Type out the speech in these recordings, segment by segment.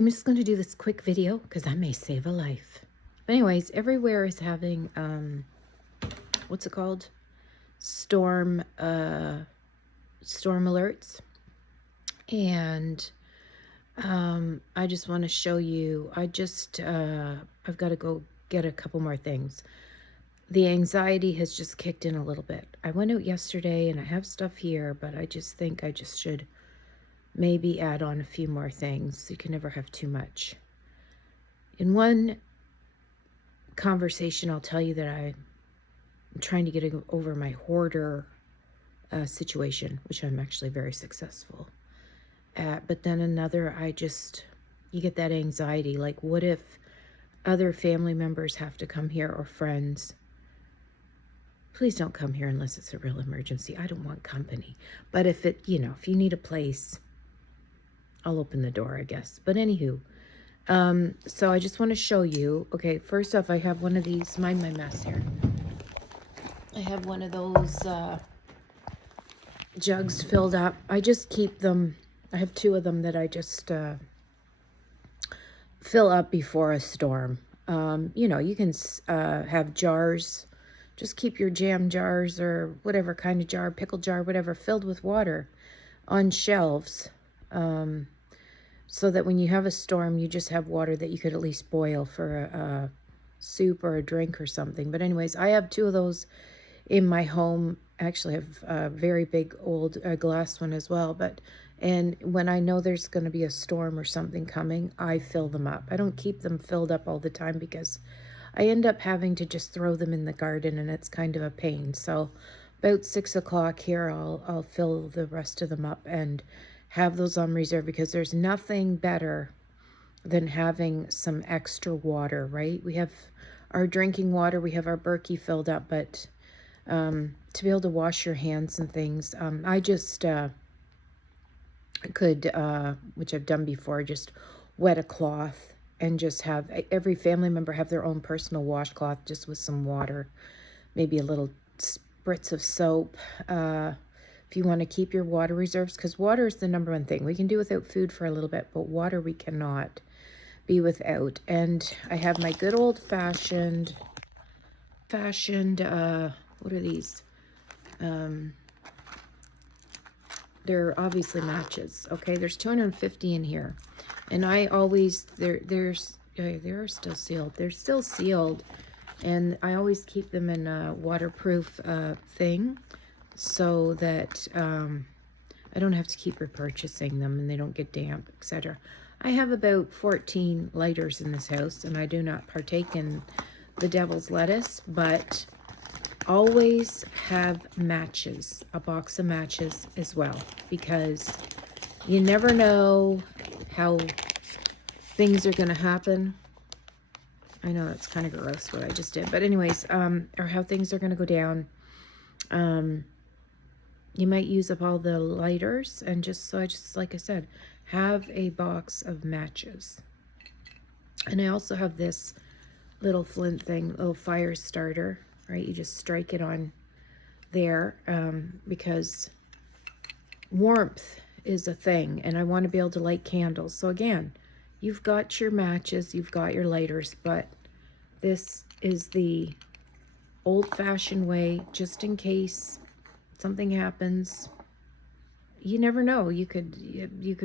I'm just going to do this quick video because I may save a life. But anyways, everywhere is having, what's it called? Storm alerts. And I just want to show you, I've got to go get a couple more things. The anxiety has just kicked in a little bit. I went out yesterday and I have stuff here, but I just think I just should maybe add on a few more things. You can never have too much. In one conversation, I'll tell you that I'm trying to get over my hoarder situation, which I'm actually very successful at. But then another, you get that anxiety. Like, what if other family members have to come here or friends? Please don't come here unless it's a real emergency. I don't want company. But if if you need a place, I'll open the door, I guess. But anywho, so I just want to show you. Okay, first off, I have one of these. Mind my mess here. I have one of those jugs filled up. I just keep them. I have two of them that I just fill up before a storm. You can have jars. Just keep your jam jars or whatever kind of jar, pickle jar, whatever, filled with water on shelves. So that when you have a storm, you just have water that you could at least boil for a soup or a drink or something. But anyways, I have two of those in my home. Actually, I have a very big old glass one as well. And when I know there's going to be a storm or something coming, I fill them up. I don't keep them filled up all the time because I end up having to just throw them in the garden, and it's kind of a pain. So about 6 o'clock here, I'll fill the rest of them up and have those on reserve, because there's nothing better than having some extra water, right? We have our drinking water, we have our Berkey filled up, but to be able to wash your hands and things, I just could, which I've done before, just wet a cloth and just have every family member have their own personal washcloth, just with some water, maybe a little spritz of soap. If you want to keep your water reserves, because water is the number one thing. We can do without food for a little bit, but water we cannot be without. And I have my good old-fashioned, what are these? They're obviously matches. Okay, there's 250 in here. And I always, they're still sealed. They're still sealed. And I always keep them in a waterproof thing, so that I don't have to keep repurchasing them and they don't get damp, etc. I have about 14 lighters in this house, and I do not partake in the devil's lettuce, but always have matches, a box of matches as well, because you never know how things are going to happen. I know that's kind of gross what I just did, but anyways, or how things are going to go down. You might use up all the lighters, and like I said, have a box of matches. And I also have this little flint thing, little fire starter, right? You just strike it on there, because warmth is a thing, and I want to be able to light candles. So again, you've got your matches, you've got your lighters, but this is the old-fashioned way, just in case something happens. You never know. You could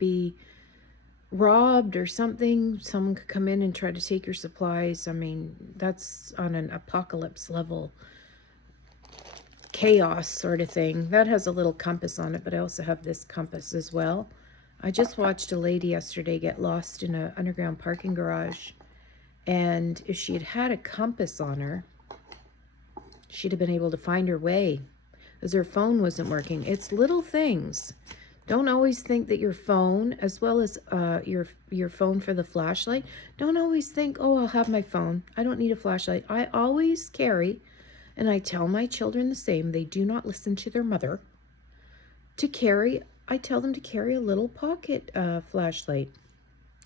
be robbed or something. Someone could come in and try to take your supplies. I mean, that's on an apocalypse level chaos sort of thing. That has a little compass on it, but I also have this compass as well. I just watched a lady yesterday get lost in an underground parking garage, and if she had had a compass on her, she'd have been able to find her way, as her phone wasn't working. It's little things. Don't always think that your phone, as well as your phone for the flashlight, don't always think, oh, I'll have my phone, I don't need a flashlight. I always carry, and I tell my children the same, they do not listen to their mother, I tell them to carry a little pocket flashlight.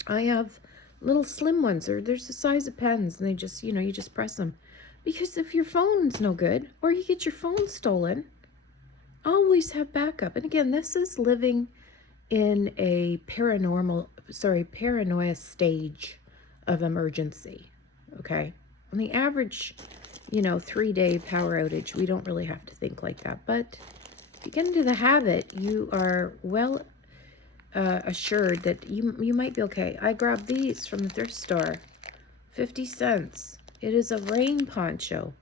I have little slim ones, or there's the size of pens, and they just, you just press them. Because if your phone's no good, or you get your phone stolen, always have backup. And again, this is living in a paranormal paranoia stage of emergency. Okay. On the average, 3-day power outage, we don't really have to think like that. But if you get into the habit, you are well assured that you might be okay. I grabbed these from the thrift store, 50 cents. It is a rain poncho.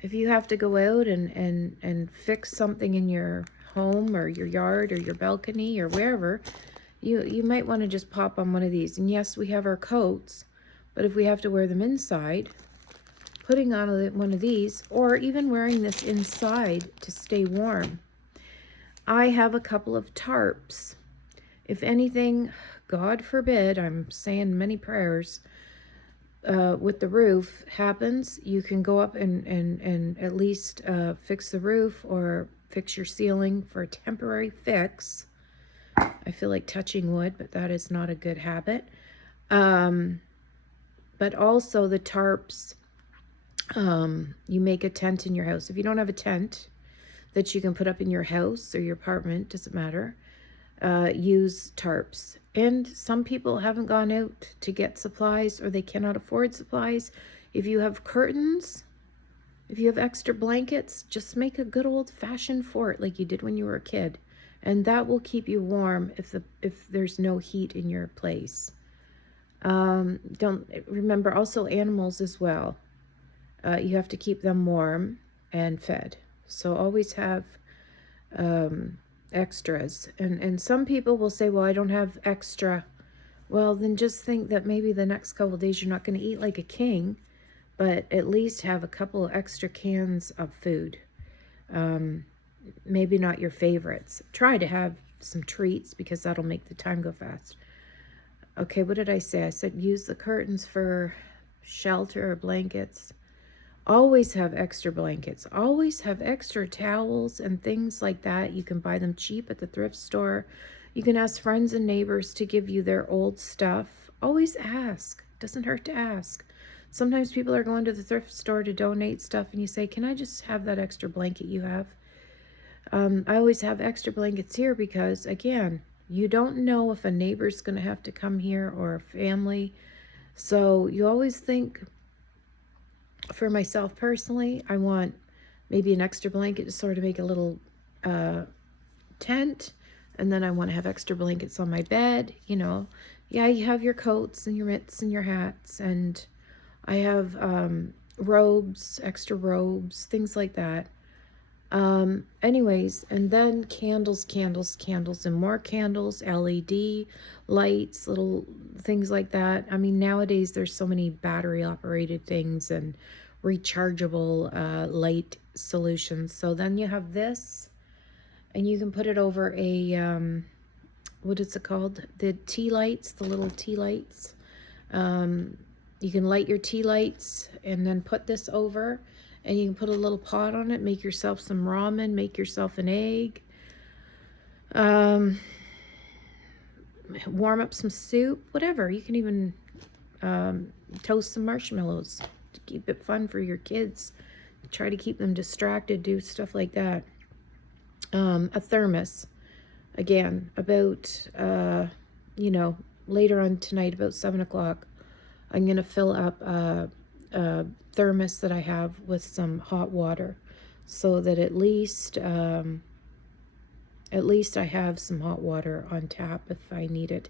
If you have to go out and fix something in your home or your yard or your balcony or wherever, you might want to just pop on one of these. And yes, we have our coats, but if we have to wear them inside, putting on one of these, or even wearing this inside to stay warm. I have a couple of tarps. If anything, God forbid, I'm saying many prayers, with the roof happens, you can go up and at least fix the roof or fix your ceiling for a temporary fix. I feel like touching wood, but that is not a good habit. But also the tarps, you make a tent in your house. If you don't have a tent that you can put up in your house or your apartment, doesn't matter, use tarps. And some people haven't gone out to get supplies, or they cannot afford supplies. If you have curtains, if you have extra blankets, just make a good old-fashioned fort like you did when you were a kid, and that will keep you warm if there's no heat in your place. Don't remember also animals as well. You have to keep them warm and fed, so always have extras. And some people will say, well, I don't have extra. Well, then just think that maybe the next couple of days you're not going to eat like a king, but at least have a couple of extra cans of food. Maybe not your favorites. Try to have some treats, because that'll make the time go fast. Okay, what did I say? I said use the curtains for shelter or blankets. Always have extra blankets. Always have extra towels and things like that. You can buy them cheap at the thrift store. You can ask friends and neighbors to give you their old stuff. Always ask. Doesn't hurt to ask. Sometimes people are going to the thrift store to donate stuff, and you say, can I just have that extra blanket you have? I always have extra blankets here because, again, you don't know if a neighbor's going to have to come here or a family. So you always think, for myself personally, I want maybe an extra blanket to sort of make a little tent. And then I want to have extra blankets on my bed, Yeah, you have your coats and your mitts and your hats. And I have robes, extra robes, things like that. Anyways, and then candles, and more candles, LED lights, little things like that. I mean, nowadays there's so many battery operated things and rechargeable light solutions. So then you have this, and you can put it over a what is it called? The tea lights, the little tea lights. You can light your tea lights and then put this over. And you can put a little pot on it, make yourself some ramen, make yourself an egg. Warm up some soup, whatever. You can even toast some marshmallows to keep it fun for your kids. Try to keep them distracted, do stuff like that. A thermos. Again, about, later on tonight, about 7 o'clock, I'm going to fill up a thermos that I have with some hot water, so that at least I have some hot water on tap if I need it.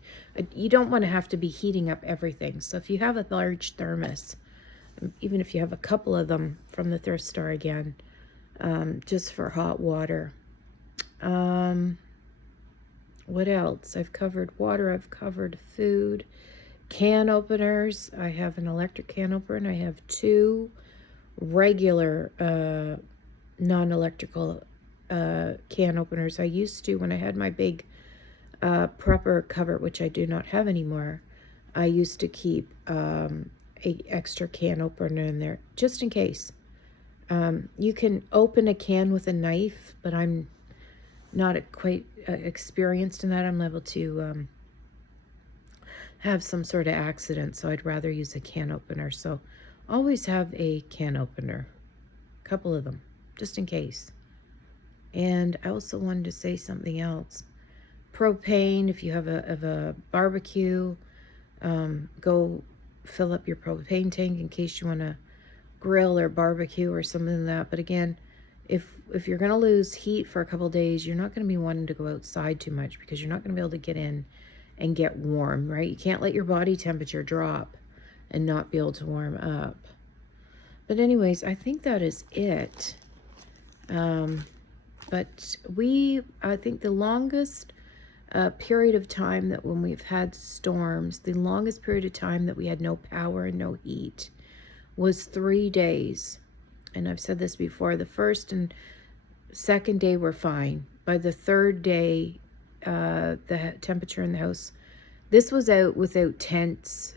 You don't want to have to be heating up everything. So if you have a large thermos, even if you have a couple of them from the thrift store, again, just for hot water. What else? I've covered water, I've covered food. Can openers. I have an electric can opener, and I have 2 regular non-electrical can openers. I used to, when I had my big prepper cupboard, which I do not have anymore, I used to keep a extra can opener in there just in case. You can open a can with a knife, but I'm not quite experienced in that. I'm liable to have some sort of accident, so I'd rather use a can opener. So always have a can opener, a couple of them, just in case. And I also wanted to say something else. propane, if you have a barbecue, go fill up your propane tank in case you want to grill or barbecue or something like that. But again, if you're going to lose heat for a couple days, you're not going to be wanting to go outside too much, because you're not going to be able to get in and get warm, right? You can't let your body temperature drop and not be able to warm up. But anyways, I think that is it. But I think the longest period of time that when we've had storms, the longest period of time that we had no power and no heat was 3 days. And I've said this before, the first and second day were fine. By the third day, the temperature in the house, this was out without tents.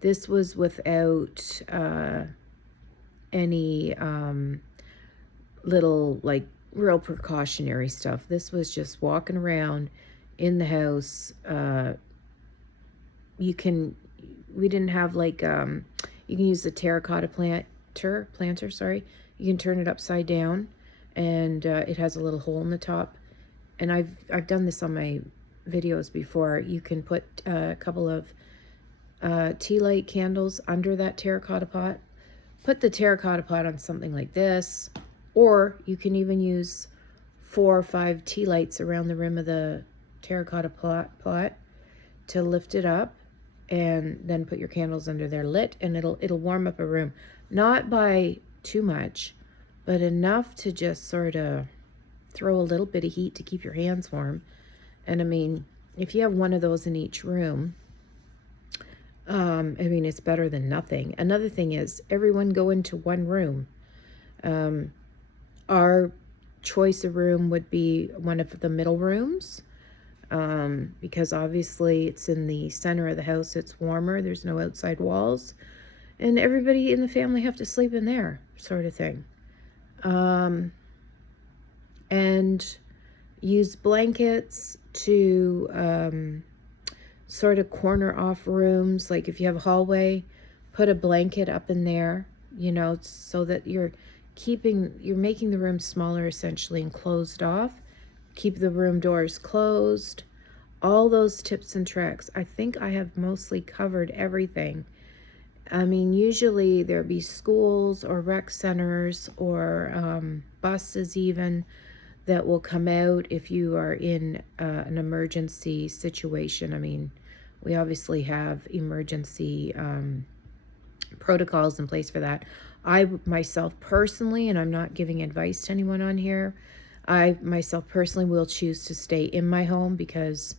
This was without any little, like, real precautionary stuff. This was just walking around in the house. We didn't have, like, you can use the terracotta planter, sorry. You can turn it upside down, and it has a little hole in the top. And I've done this on my videos before. You can put a couple of tea light candles under that terracotta pot. Put the terracotta pot on something like this, or you can even use 4 or 5 tea lights around the rim of the terracotta pot to lift it up, and then put your candles under there lit, and it'll warm up a room. Not by too much, but enough to just sort of throw a little bit of heat to keep your hands warm. And I mean, if you have one of those in each room, I mean, it's better than nothing. Another thing is, everyone go into one room. Our choice of room would be one of the middle rooms, because obviously it's in the center of the house. It's warmer. There's no outside walls, and everybody in the family have to sleep in there, sort of thing. And use blankets to sort of corner off rooms. Like if you have a hallway, put a blanket up in there, you know, so that you're making the room smaller essentially and closed off. Keep the room doors closed. All those tips and tricks. I think I have mostly covered everything. I mean, usually there'll be schools or rec centers or buses even that will come out if you are in an emergency situation. I mean, we obviously have emergency protocols in place for that. I myself personally, and I'm not giving advice to anyone on here, I myself personally will choose to stay in my home, because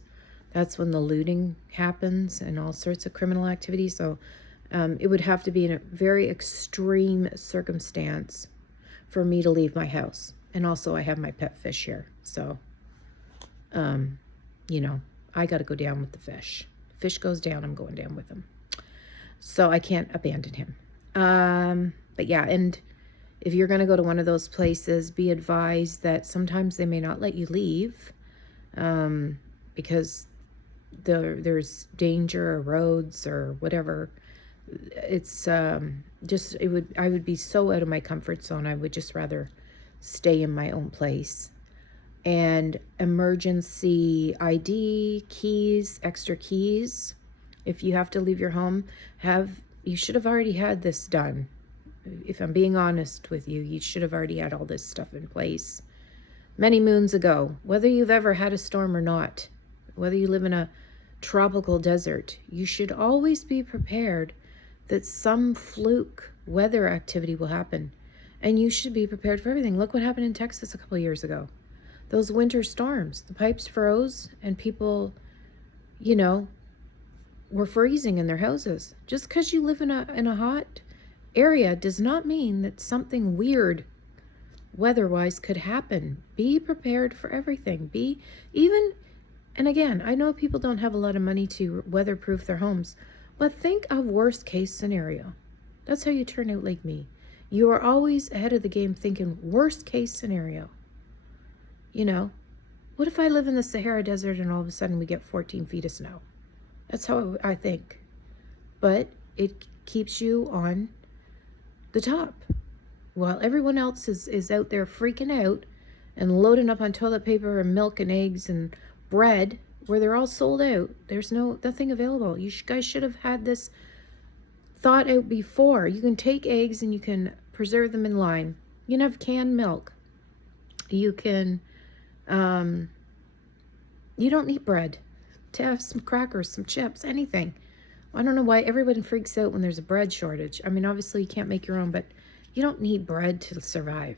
that's when the looting happens and all sorts of criminal activity. So it would have to be in a very extreme circumstance for me to leave my house. And also I have my pet fish here. So, you know, I got to go down with the fish. Fish goes down, I'm going down with him. So I can't abandon him. But yeah, and if you're going to go to one of those places, be advised that sometimes they may not let you leave, because there's danger or roads or whatever. It's I would be so out of my comfort zone. I would just rather stay in my own place. And emergency ID, keys, extra keys. If you have to leave your home, you should have already had this done. If I'm being honest with you, you should have already had all this stuff in place many moons ago. Whether you've ever had a storm or not, whether you live in a tropical desert, you should always be prepared that some fluke weather activity will happen. And you should be prepared for everything. Look what happened in Texas a couple years ago. Those winter storms, the pipes froze and people, you know, were freezing in their houses. Just because you live in a hot area does not mean that something weird weather-wise could happen. Be prepared for everything. And again, I know people don't have a lot of money to weatherproof their homes, but think of worst case scenario. That's how you turn out like me. You are always ahead of the game thinking worst case scenario. You know, what if I live in the Sahara Desert and all of a sudden we get 14 feet of snow? That's how I think. But it keeps you on the top. While everyone else is out there freaking out and loading up on toilet paper and milk and eggs and bread where they're all sold out. There's nothing available. You guys should have had this thought out before. You can take eggs and you can preserve them in lime. You can have canned milk. You can, you don't need bread. To have some crackers, some chips, anything. I don't know why everyone freaks out when there's a bread shortage. I mean, obviously you can't make your own, but you don't need bread to survive.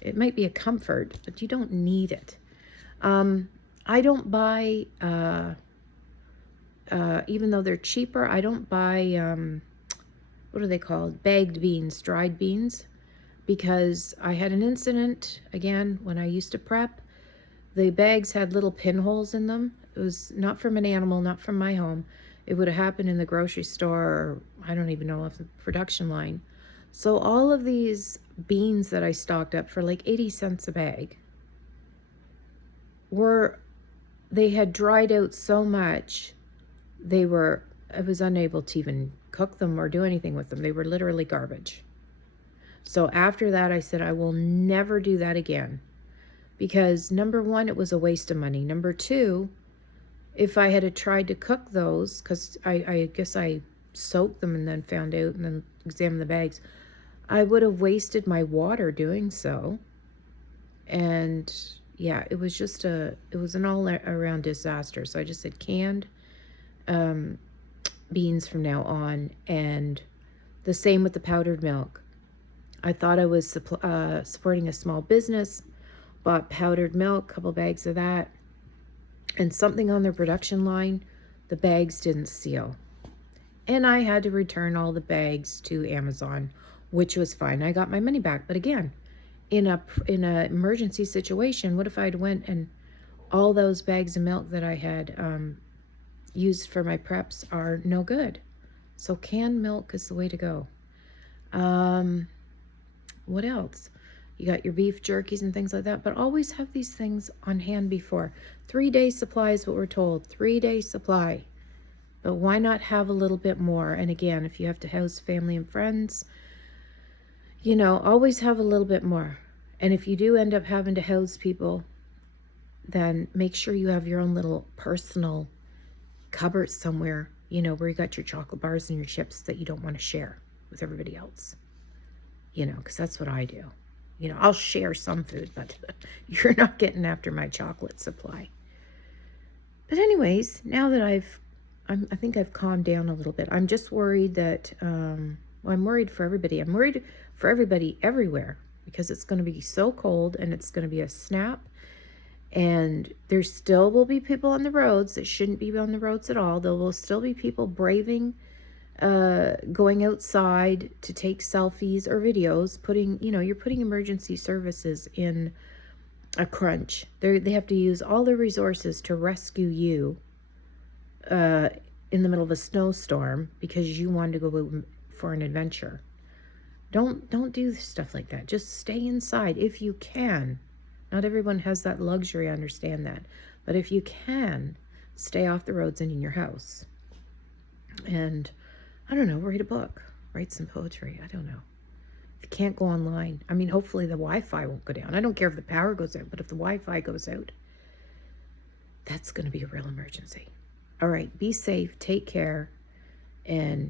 It might be a comfort, but you don't need it. I don't buy, even though they're cheaper, I don't buy, what are they called? Bagged beans, dried beans, because I had an incident, again, when I used to prep. The bags had little pinholes in them. It was not from an animal, not from my home. It would have happened in the grocery store, or I don't even know if the production line. So all of these beans that I stocked up for like 80 cents a bag they had dried out so much, I was unable to even cook them or do anything with them. They were literally garbage. So after that, I said, I will never do that again. Because number one, it was a waste of money. Number two, if I had tried to cook those, because I guess I soaked them and then found out and then examined the bags, I would have wasted my water doing so. And yeah, it was just it was an all around disaster. So I just said canned beans from now on. And the same with the powdered milk. I thought I was supporting a small business, bought powdered milk, a couple bags of that, and something on their production line, the bags didn't seal. And I had to return all the bags to Amazon, which was fine. I got my money back. But again, in a emergency situation, what if I'd went and all those bags of milk that I had used for my preps are no good? So canned milk is the way to go. What else? You got your beef jerkies and things like that, but always have these things on hand before. 3-day supply is what we're told. 3-day supply. But why not have a little bit more? And again, if you have to house family and friends, you know, always have a little bit more. And if you do end up having to house people, then make sure you have your own little personal cupboard somewhere, you know, where you got your chocolate bars and your chips that you don't want to share with everybody else. You know, because that's what I do. You know, I'll share some food, but you're not getting after my chocolate supply. But anyways, now that I think I've calmed down a little bit. I'm just worried that, I'm worried for everybody. I'm worried for everybody everywhere because it's going to be so cold and it's going to be a snap. And there still will be people on the roads that shouldn't be on the roads at all. There will still be people braving going outside to take selfies or videos, you're putting emergency services in a crunch. They have to use all their resources to rescue you in the middle of a snowstorm because you wanted to go for an adventure. Don't do stuff like that. Just stay inside if you can. Not everyone has that luxury, I understand that. But if you can, stay off the roads and in your house. And I don't know, read a book, write some poetry. I don't know. If you can't go online, I mean, hopefully the Wi-Fi won't go down. I don't care if the power goes out, but if the Wi-Fi goes out, that's going to be a real emergency. All right, be safe, take care, and